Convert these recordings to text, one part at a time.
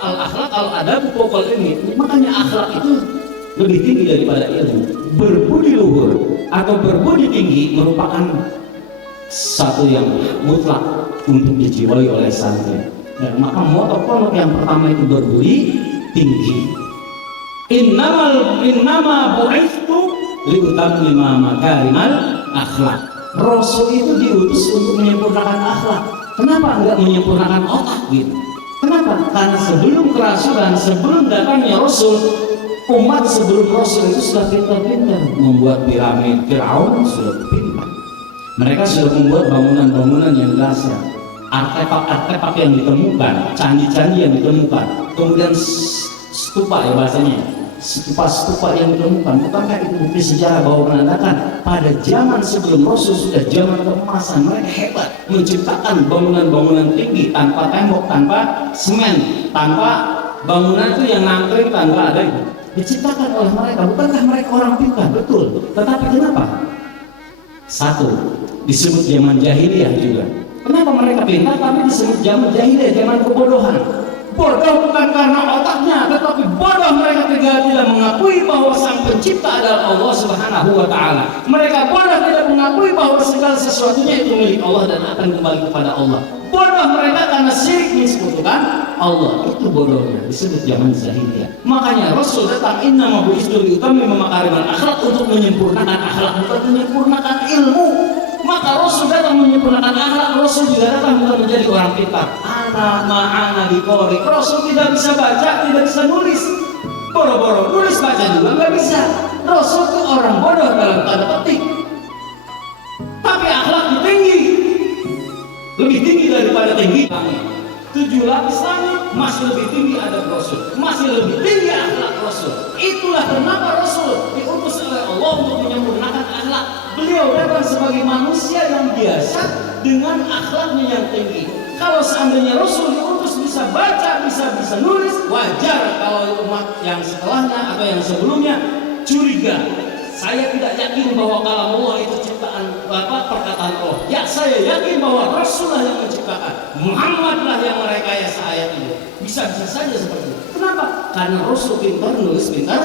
Al-akhlaq al-adab pokok ini. Makanya akhlak itu lebih tinggi daripada ilmu. Berbudi luhur atau berbudi tinggi merupakan satu yang mutlak untuk dijiwai oleh santri. Dan maka moto pondok yang pertama itu berbudi tinggi. Innama bu'ithtu liutammima makarimal akhlak. Rasul itu diutus untuk menyempurnakan akhlak. Kenapa enggak menyempurnakan otak gitu? Kenapa? Karena sebelum kerasulan, sebelum datangnya Rasul, umat sebelum Rasul itu sudah pintar-pintar membuat piramid. Firaun sudah pintar. Mereka sudah membuat bangunan-bangunan yang dahsyat, artefak-artefak yang ditemukan, candi-candi yang ditemukan, kemudian stupa ya bahasanya, stupa-stupa yang ditemukan. Bukankah itu bukti sejarah bahwa menandakan pada zaman sebelum Rasul sudah zaman keemasan? Mereka hebat menciptakan bangunan-bangunan tinggi tanpa tembok, tanpa semen, tanpa bangunan itu yang nangkring, tanpa ada itu diciptakan oleh mereka. Bukankah mereka orang pintar? Betul. Tetapi kenapa? Satu, disebut zaman jahiliyah juga. Kenapa mereka pintar tapi disebut zaman jahiliyah, zaman kebodohan? Bodoh bukan karena otaknya, tetapi bodoh mereka tidak mengakui bahwa sang pencipta adalah Allah Subhanahu wa Ta'ala. Mereka bodoh tidak mengakui bahwa segala sesuatunya itu milik Allah dan akan kembali kepada Allah. Bodoh mereka karena syirik mensekutukan Allah. Itu bodohnya, disebut zaman jahiliyah. Makanya Rasul datang, innama bu'ithtu liutammima makarimal akhlak, untuk menyempurnakan akhlak, bukan menyempurnakan ilmu. Maka Rasul datang menyempurnakan akhlak. Rasul juga datang bukan menjadi orang pintar. Ana ma'ana biqori. Rasul tidak bisa baca, tidak bisa nulis. Boro-boro nulis baca juga nggak bisa. Rasul itu orang bodoh dalam tanda petik. Tapi akhlaknya tinggi, lebih tinggi daripada tinggi langit. 7 lapis langit masih lebih tinggi adab Rasul, masih lebih tinggi akhlak Rasul. Itulah kenapa Rasul diutus oleh Allah untuk menyempurnakan akhlak. Beliau datang sebagai manusia yang biasa dengan akhlaknya yang tinggi. Kalau seandainya Rasul diutus bisa baca, bisa nulis, wajar kalau umat yang setelahnya atau yang sebelumnya curiga. Saya tidak yakin bahwa kalam Allah itu ciptaan perkataan Allah. Ya, saya yakin bahwa Rasulullah yang menciptakan, Muhammadlah yang merekayasa ayat ini. Bisa-bisa saja seperti itu. Kenapa? Karena Rasul pintar nulis, pintar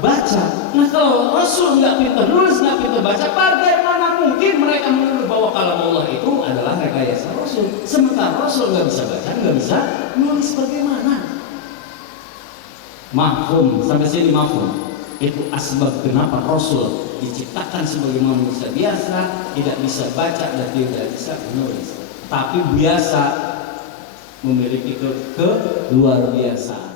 baca. Nah, kalau Rasul nggak pintar nulis, nggak pintar baca, bagaimana mungkin mereka menuduh bahwa kalam Allah itu adalah rekayasa Rasul? Sementara Rasul nggak bisa baca, nggak bisa nulis, bagaimana? Mafhum, sampai sini mafhum. Itu asbab kenapa Rasul diciptakan sebagai manusia biasa, tidak bisa baca dan tidak bisa menulis, tapi biasa memiliki luar biasa.